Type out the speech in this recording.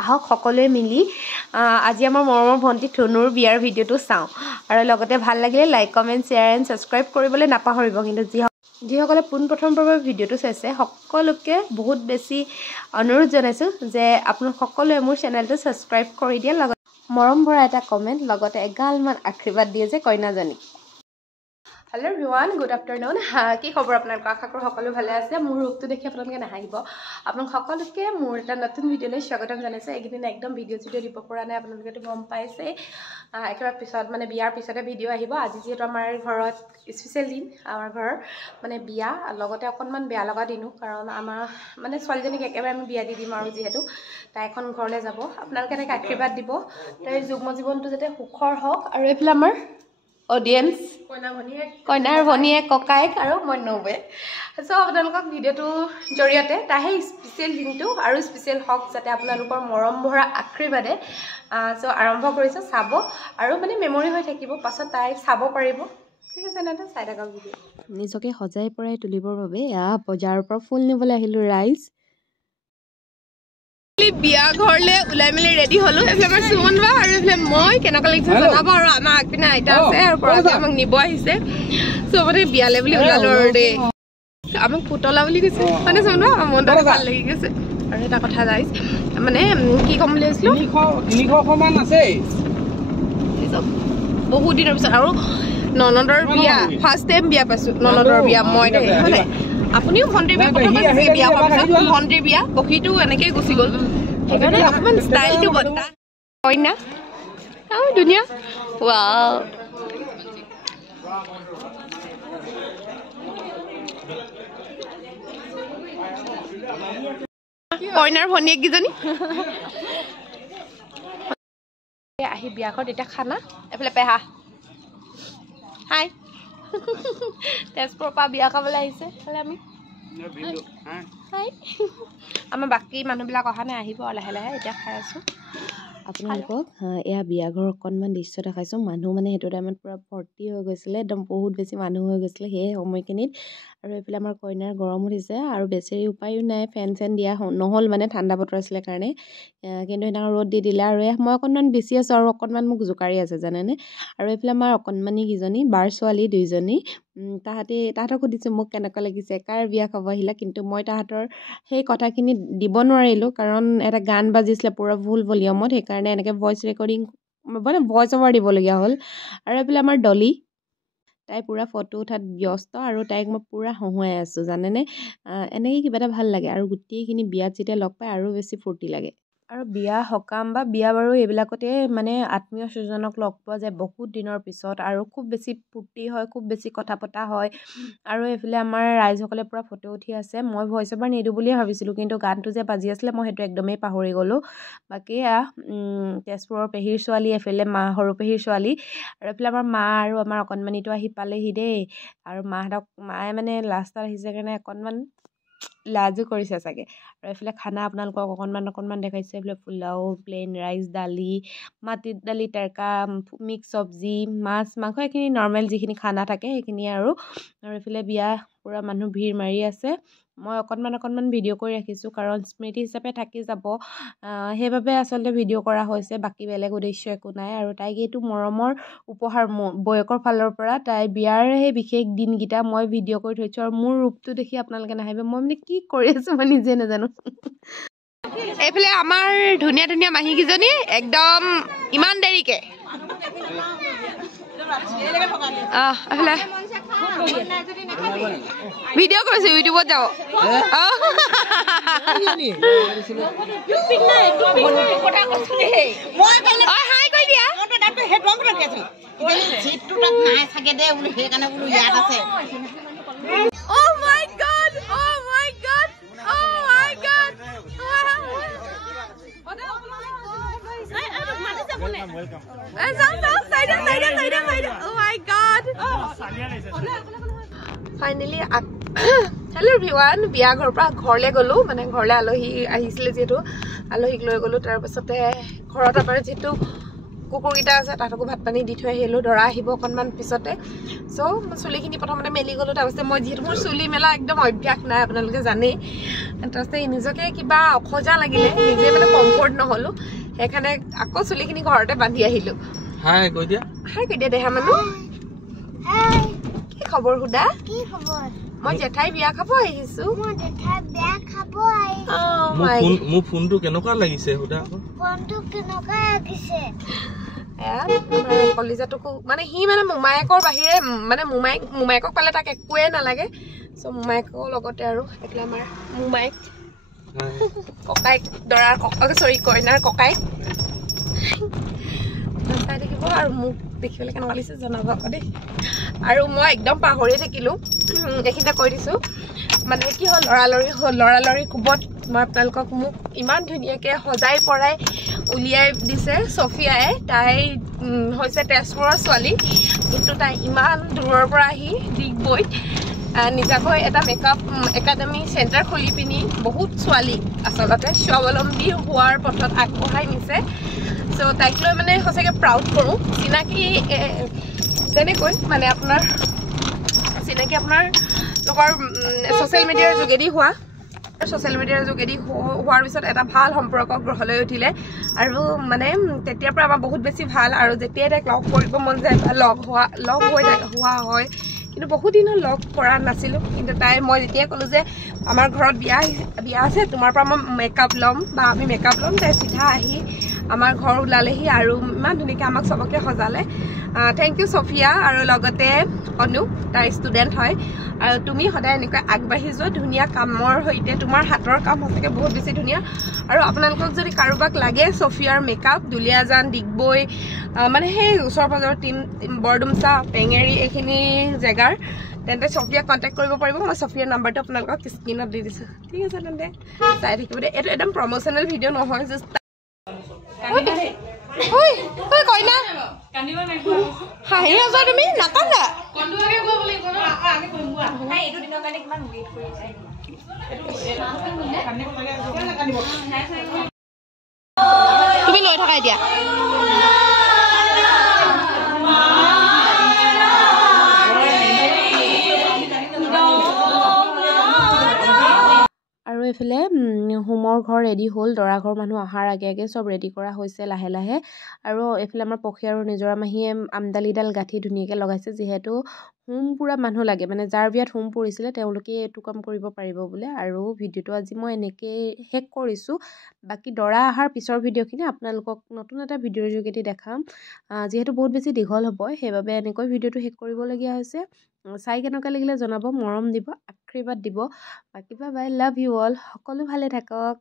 আহক সকলোৱে মিলি আজি আমাৰ মৰমৰ ভণ্টি ধনুৰ বিয়াৰ ভিডিঅ'টো চাওঁ আৰু লগতে ভাল লাগিলে like comment share and subscribe কৰিবলৈ নাপাহৰিব কিন্তু যিসকলে পোনপ্ৰথমবাৰৰ ভিডিঅ'টো চাইছে সকলোকে বহুত বেছি অনুৰোধ জনাইছোঁ যে আপোনালোক সকলোৱে মোৰ চেনেলটো ছাবস্ক্ৰাইব কৰি দিয়ে লগতে মৰম ভৰা এটা কমেণ্ট লগতে এগালমান আশীৰ্বাদ দিয়ে যে কইনাজনী হেল্ল' এভৰিৱান গুড আফটাৰনুন কি খবৰ আপোনালোকৰ আশা কৰোঁ সকলো ভালে আছে মোৰ ৰূপটো দেখি আপোনালোকে নাহাঁহিব আপোনালোক সকলোকে মোৰ এটা নতুন ভিডিঅ'লৈ স্বাগতম জনাইছোঁ এইকেইদিন একদম ভিডিঅ' দিব পৰা নাই আপোনালোকেতো গম পাইছে একেবাৰে পিছত মানে বিয়াৰ পিছতে ভিডিঅ' আহিব আজি যিহেতু আমাৰ ঘৰত স্পেচিয়েল দিন আমাৰ ঘৰৰ মানে বিয়া লগতে অকণমান বেয়া লগা দিনো কাৰণ আমাৰ মানে ছোৱালীজনীক একেবাৰে আমি বিয়া দি দিম আৰু যিহেতু তাই এখন ঘৰলৈ যাব আপোনালোকে তাইক আশীৰ্বাদ দিব তাইৰ যুগ্ম জীৱনটো যাতে সুখৰ হওক আৰু এইফালে আমাৰ অডিয়েন্স কইনাৰ ভনীয়েক ককায়েক আৰু মই নৌৱে চ' আপোনালোকক ভিডিঅ'টোৰ জৰিয়তে তাহে স্পেচিয়েল দিনটো আৰু স্পেচিয়েল হওক যাতে আপোনালোকৰ মৰম ভৰা আশীৰ্বাদে চ' আৰম্ভ কৰিছোঁ চাব আৰু মানে মেমৰি হৈ থাকিব পাছত তাই চাব পাৰিব ঠিক আছে না চাই থাকক ভিডিঅ' নিজকে সজাই পৰাই তুলিবৰ বাবে বজাৰৰ পৰা ফুল নিবলৈ আহিলোঁ ৰাইজ বিয়া ঘৰলৈ ওলাই মেলি ৰেডি হলো এইফালে আমাৰ সুমন বা আৰু এইফালে মই কেনেকুৱা লাগিছে জনাব আৰু আমাৰ আগপিনে আইতা আছে আৰু পৰাজে আমাক নিব আহিছে চ' মানে বিয়ালে বুলি ওলালো আৰু দেই আমাক পুতলা বুলি কৈছে মানে চোন মনটো ভাল লাগি গৈছে আৰু এটা কথা গাইছ মানে কি ক'ম বুলি ভাবিছিলো 300 মান আছে বহুত দিনৰ পিছত আৰু ননদৰ বিয়া ফাৰ্ষ্ট টাইম বিয়া পাইছো ননদৰ বিয়া মই দেই হয়নে আপুনিও ভণ্টিৰ বিয়া প্ৰথম পাইছে বিয়া হোৱাৰ পিছত ভণ্টিৰ বিয়া বহীটো এনেকেই গুচি গ'ল সেইকাৰণে অকণমান ষ্টাইলটো বদলা কইনা আৰু ধুনীয়া ৱাও কইনাৰ ভনীয়েককেইজনী আহি বিয়া ঘৰত এতিয়া খানা এইফালে পেহা হাই তেজপুৰৰ পৰা বিয়া খাবলৈ আহিছে খালে আমি আমাৰ বাকী মানুহবিলাক অহা নাই আহিব লাহে লাহে এতিয়া খাই আছোঁ আপোনালোকক এয়া বিয়া ঘৰৰ অকণমান দৃশ্য দেখাইছোঁ মানুহ মানে সেইটো টাইমত পূৰা ভৰ্তি হৈ গৈছিলে একদম বহুত বেছি মানুহ হৈ গৈছিলে সেই সময়খিনিত আৰু এইফালে আমাৰ কইনাৰ গৰম উঠিছে আৰু বেছি উপায়ো নাই ফেন চেন দিয়া নহ'ল মানে ঠাণ্ডা বতৰ আছিলে কাৰণে কিন্তু সেইদিনা ৰ'দ দি দিলে আৰু মই অকণমান বেছি আছোঁ আৰু অকণমান মোক জোকাৰি আছে জানেনে আৰু এইফালে আমাৰ অকণমানিকেইজনী বাৰ ছোৱালী দুইজনী তাহাঁতক সুধিছোঁ মোক কেনেকুৱা লাগিছে কাৰ বিয়া খাব আহিলা কিন্তু মই তাহাঁতৰ সেই কথাখিনি দিব নোৱাৰিলোঁ কাৰণ এটা গান বাজিছিলে পূৰা ফুল ভলিউমত সেইকাৰণে এনেকৈ ভইচ ৰেকৰ্ডিং মানে ভইচ অভাৰ দিবলগীয়া হ'ল আৰু এইফালে আমাৰ ডলি তাই পূৰা ফটো উঠাত ব্যস্ত আৰু তাইক মই পূৰা হহুৱাই আছোঁ জানেনে এনেকৈ কিবা এটা ভাল লাগে আৰু গোটেইখিনি বিয়াত যেতিয়া লগ পাই আৰু বেছি ফূৰ্তি লাগে আৰু বিয়া সকাম বা বিয়া বাৰু এইবিলাকতে মানে আত্মীয় স্বজনক লগ পোৱা যায় বহুত দিনৰ পিছত আৰু খুব বেছি ফূৰ্তি হয় খুব বেছি কথা পতা হয় আৰু এইফালে আমাৰ ৰাইজসকলে পূৰা ফটো উঠি আছে মই ভইচ অভাৰ নিদিওঁ বুলিয়ে ভাবিছিলোঁ কিন্তু গানটো যে বাজি আছিলে মই সেইটো একদমেই পাহৰি গ'লোঁ বাকী তেজপুৰৰ পেহীৰ ছোৱালী এইফালে সৰু পেহীৰ ছোৱালী আৰু এইফালে আমাৰ মা আৰু আমাৰ অকণমানিটো আহি পালেহি দেই আৰু মায়ে মানে লাষ্টত আহিছে কাৰণে অকণমান লাজো কৰিছে চাগে আৰু এইফালে খানা আপোনালোকক অকণমান দেখাইছে এইফালে পোলাও প্লেইন ৰাইচ দালি মাটিৰ দালি তৰকা মিক্স চব্জি মাছ মাংস এইখিনি নৰ্মেল যিখিনি খানা থাকে সেইখিনি আৰু এইফালে বিয়া পূৰা মানুহ ভিৰ মাৰি আছে মই অকণমান ভিডিঅ' কৰি ৰাখিছোঁ কাৰণ স্মৃতি হিচাপে থাকি যাব সেইবাবে আচলতে ভিডিঅ' কৰা হৈছে বাকী বেলেগ উদ্দেশ্য একো নাই আৰু তাইক এইটো মৰমৰ উপহাৰ বৌয়েকৰ ফালৰ পৰা তাই বিয়াৰ সেই বিশেষ দিনকেইটা মই ভিডিঅ' কৰি থৈছোঁ আৰু মোৰ ৰূপটো দেখি আপোনালোকে নাহিব মই মানে কি কৰি আছোঁ মই নিজে নাজানো এইফালে আমাৰ ধুনীয়া ধুনীয়া মাহীকেইজনী একদম ইমান দেৰিকে এইফালে ভিডিঅ' কৰিছোঁ ইউটিউবত যাব হাই কৈ দিয়া Oh my god! Oh my god! Oh my god! Oh my god! Finally, hello everyone. বিয়া ঘৰৰ পৰা ঘৰলৈ গ'লো মানে ঘৰলৈ আলহী আহিছিলে যিহেতু আলহীক লৈ গ'লো তাৰ পাছতে ঘৰত আমাৰ যিহেতু কুকুৰকেইটা আছে তাহাঁতকো ভাত পানী দি থৈ আহিলোঁ দৰা আহিব অকণমান পিছতে চ' চুলিখিনি প্ৰথমতে মেলি গ'লোঁ তাৰপিছতে মই যিহেতু মোৰ চুলি মেলা একদম অভ্যাস নাই আপোনালোকে জানেই তাৰপিছতে নিজকে কিবা অসজা লাগিলে নিজে মানে কমফৰ্ট নহ'লোঁ সেইকাৰণে আকৌ চুলিখিনি ঘৰতে বান্ধি আহিলোঁ হাই কৈ দিয়া দেহা মানুহ কি খবৰ সুধা মই জেঠাই বিয়া খাব আহিছোঁ মোৰ ফোনটো কেনেকুৱা লাগিছে সুধা কলিজাটোকো মানে সি মানে মোমায়েকৰ বাহিৰে মানে মোমায়েকক পালে তাক একোৱে নালাগে চ' মোমায়েকৰ লগতে আৰু এইফালে আমাৰ মোমায়েক ককাইক দৰাৰ কইনাৰ ককাইক চাই থাকিব আৰু মোক দেখিবলৈ কেনেকুৱা লাগিছে জনাব আকৌ দেই আৰু মই একদম পাহৰিয়ে থাকিলোঁ এইখিনিতে কৈ দিছোঁ মানে কি হ'ল লৰালৰি কোবত মই আপোনালোকক মোক ইমান ধুনীয়াকৈ সজাই পৰাই উলিয়াই দিছে ছফিয়াই তাই হৈছে তেজপুৰৰ ছোৱালী কিন্তু তাই ইমান দূৰৰ পৰা আহি ডিগবৈত নিজাকৈ এটা মেকআপ একাডেমি চেণ্টাৰ খুলি পিনি বহুত ছোৱালী আচলতে স্বাৱলম্বী হোৱাৰ পথত আগবঢ়াই নিছে চ' তাইক লৈ মানে সঁচাকৈ প্ৰাউড কৰোঁ চিনাকি তেনেকৈ মানে আপোনাৰ লোকৰ ছ'চিয়েল মিডিয়াৰ যোগেদি হোৱাৰ পিছত এটা ভাল সম্পৰ্ক গঢ় লৈ উঠিলে আৰু মানে তেতিয়াৰ পৰা আমাৰ বহুত বেছি ভাল আৰু যেতিয়াই তাইক লগ কৰিব মন যায় বা লগ হোৱা হয় কিন্তু বহুত দিনত লগ কৰা নাছিলোঁ কিন্তু মই যেতিয়াই ক'লোঁ যে আমাৰ ঘৰত বিয়া আছে তোমাৰ পৰা মই মেকআপ ল'ম বা আমি মেকআপ ল'ম তাই চিধা আহি আমাৰ ঘৰ ওলালেহি আৰু ইমান ধুনীয়াকৈ আমাক চবকে সজালে থেংক ইউ ছফিয়া আৰু লগতে অনু তাই ষ্টুডেণ্ট হয় আৰু তুমি সদায় এনেকৈ আগবাঢ়ি যোৱা ধুনীয়া কামৰ সৈতে তোমাৰ হাতৰ কাম সঁচাকৈ বহুত বেছি ধুনীয়া আৰু আপোনালোকক যদি কাৰোবাক লাগে ছফিয়াৰ মেকআপ দুলীয়াজান ডিগবৈ মানে সেই ওচৰ পাজৰৰ বৰডুমচা পেঙেৰি এইখিনি জেগাৰ তেন্তে ছফিয়াক কণ্টেক্ট কৰিব পাৰিব মই ছফিয়াৰ নাম্বাৰটো আপোনালোকক স্ক্ৰীণত দি দিছোঁ ঠিক আছে তেন্তে চাই থাকিব দেই এইটো একদম প্ৰমোচনেল ভিডিঅ' নহয় জাষ্ট কইনা হাঁহি আছা তুমি নাকান্দা তুমি লৈ থাকা এতিয়া আৰু এইফালে হোমৰ ঘৰ ৰেডি হ'ল দৰা ঘৰ মানুহ অহাৰ আগে আগে চব ৰেডি কৰা হৈছে লাহে লাহে আৰু এইফালে আমাৰ পখী আৰু নিজৰা মাহীয়ে আমদালিডাল গাঁঠি ধুনীয়াকৈ লগাইছে যিহেতু হোম পুৰা মানুহ লাগে মানে যাৰ বিয়াত হোম পৰিছিলে তেওঁলোকে এইটো কাম কৰিব পাৰিব বোলে আৰু ভিডিঅ'টো আজি মই এনেকৈ শেষ কৰিছোঁ বাকী দৰা অহাৰ পিছৰ ভিডিঅ'খিনি আপোনালোকক নতুন এটা ভিডিঅ'ৰ যোগেদি দেখাম যিহেতু বহুত বেছি দীঘল হ'ব সেইবাবে এনেকৈ ভিডিঅ'টো শেষ কৰিবলগীয়া হৈছে চাই কেনেকুৱা লাগিলে জনাব মৰম দিব আশীৰ্বাদ দিব বাকী বাই লাভ ইউ অল সকলো ভালে থাকক